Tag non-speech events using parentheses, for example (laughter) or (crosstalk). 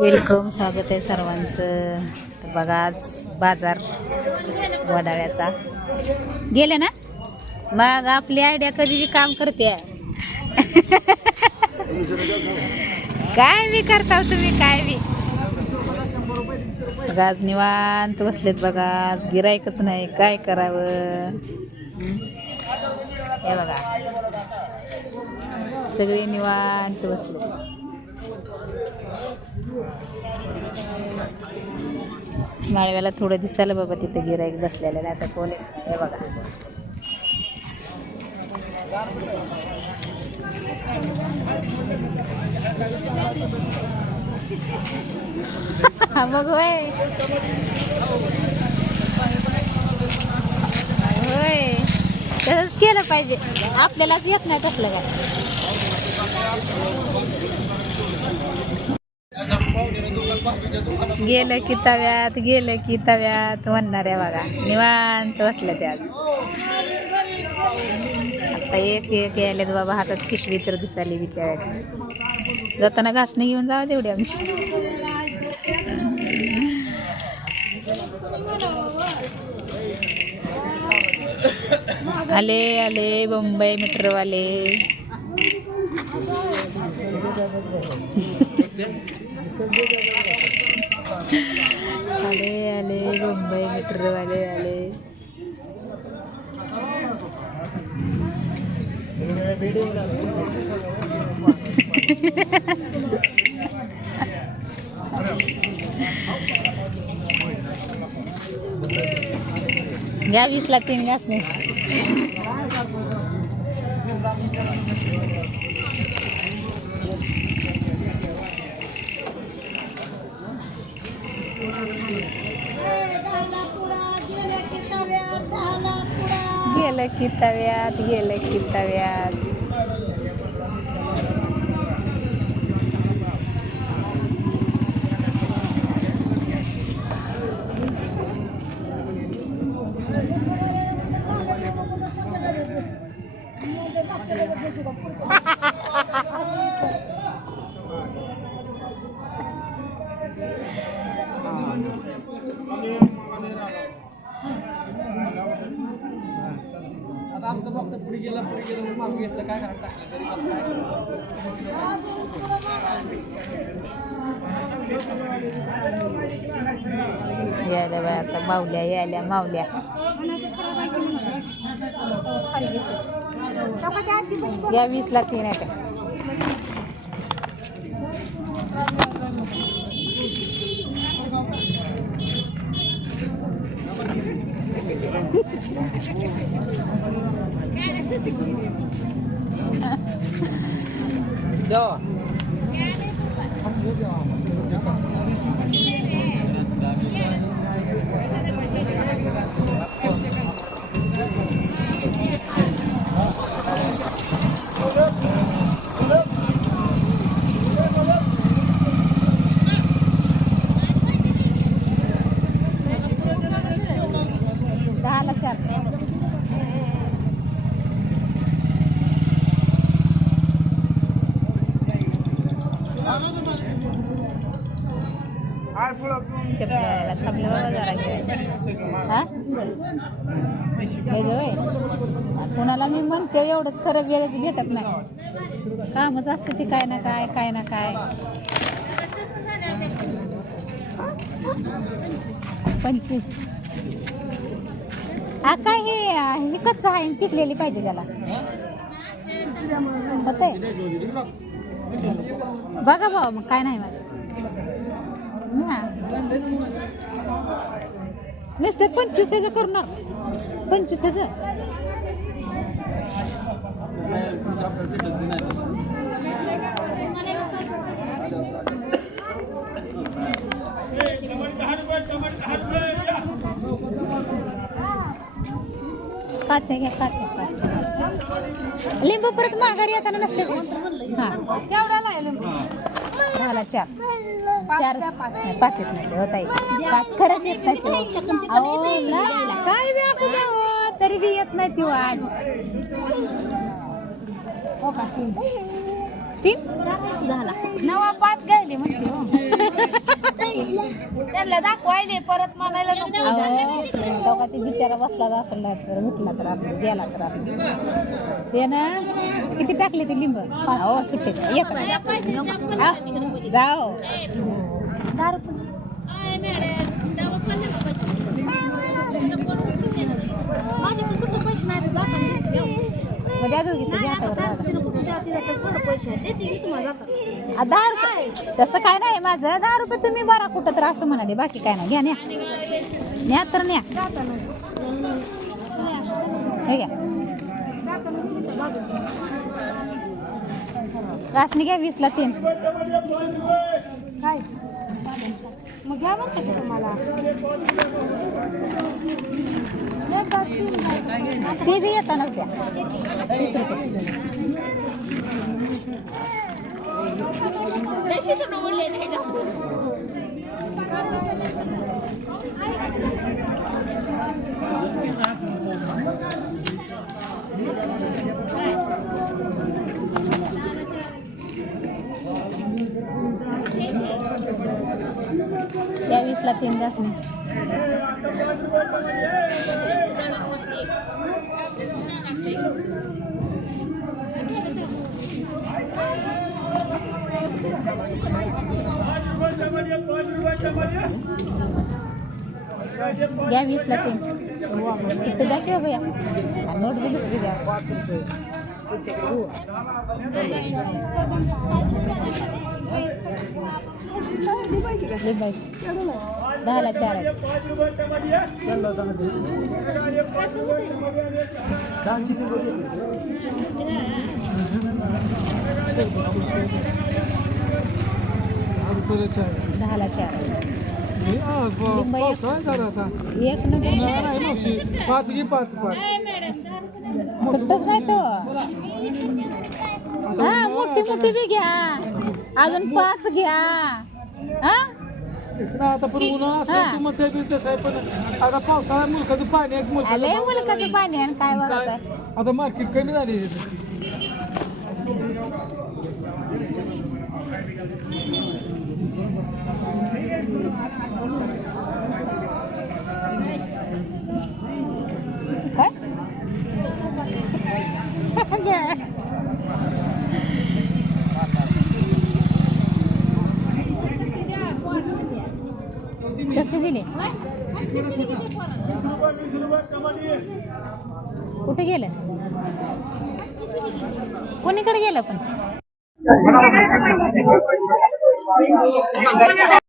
Welcome स्वागत आहे सर्वांचं. तर बघा आज बाजार वडाळ्याचा. गेले ना? मग आपली आयडिया कधीही काम करते. काय बी करता तुम्ही काय बी. बघा आज निवांत बसलेत बघा. आज गिरायकच नाही काय करावं? हे बघा. सगळे निवांत बसले माळव्याला थोडं दिसायला बाबा तिथं गिराईक बसलेलं नाही आता कोणीच नाही हे बघा. मग होय. होय. तसंच केलं पाहिजे. आपल्यालाच येत नाही तसलं काय. गेलं की तव्यात गेलं की तव्यात म्हणणाऱ्या बघा. निवांत बसल्या त्या. आता एक एक यायलेत बाबा हातात पिशवी तर दिसाली विचारायची जाताना घासणी घेऊन जावं तेवढी आमची. आले आले बंबई मीटरवाले आले आले मुंबई मीटरवाले आले. घ्या वीसला तीन घास नाही गेलं की तव्यात गेलं की तव्यात. आता आमचं पुढे गेला पुढे गेला म्हणून मागं घेतलं. काय करायला टाकलं तरी कसं यायला बाय आता मावल्या यायल्या मावल्या. या वीसला तीन आहे का द्यावा दहाला (laughs) चार चपलाला कुणाला मी म्हणते एवढंच खरं वेळच भेटत नाही. कामच असते ते काय ना काय काय ना काय. पंचवीस. हा काय हे? विकतच आहे पिकलेली पाहिजे त्याला. होतंय? बघा भाऊ मग काय नाही माझं हा. नुसतं पंचवीस हजार करणार. पंचवीस हजार. काते घ्या काते काते लिंबू परत माघारी येताना नसते ते हा. झाला चार. चार पाच? येत नाही. होता पाच खरंच येत नाही ते. अहो, ना, काय बी असू द्या हो, तरी बी येत नाही ती वाज हो का? तीन. तीन? झाला नवा पाच गायले म्हणते (laughs) त्यांना दाखवायले परत म्हणायला नको. तो बिचारा बसला असेल ना तर उठला तर आपण गेला तर आपण ते ना किती टाकले ते लिंब? हो सुट्टे. येत? जाओ. माझ्याकडे सुद्धा पैसे नाही तर जाता नाही. मग द्या दोघीचं घ्या आता हातावर दहा दादा. रुपये नको द्या, तिच्याकडे थोडं पैसे आहेत. देते आ, दहा रुपये. तसं काय नाही माझं दहा रुपये तुम्ही बरा कुठं तर असं म्हणाले. बाकी काय नाही. घ्या न्या. न्या तर न्या. हे घ्या. रासनी घ्या वीसला तीन. काय? मग घ्या मग कसं तुम्हाला. ते बी येतानाच द्या. तीस रुपये. त्या वीसला तीन रासनी घ्या वीसला तीन सुट्टे द्या किंवा भैया हा, नोट बी दुसरी द्या लई बाई. दहाला चार दहाला चार एक पाच घे पाच पाच सुट्टच नाही तो. हा मोठी मोठी बी घ्या. अजून पाच घ्या. हा? आता पण उन्हाळा हा. बी तसं आहे पण आता पावसाळा मुलकाचं पाणी आहे मुलकाचं आले पाणी मुलकाचं पाणी आणि काय? बघत आता मार्केट कमी झाली कुठे गेलं? कोणीकडे गेलं पण?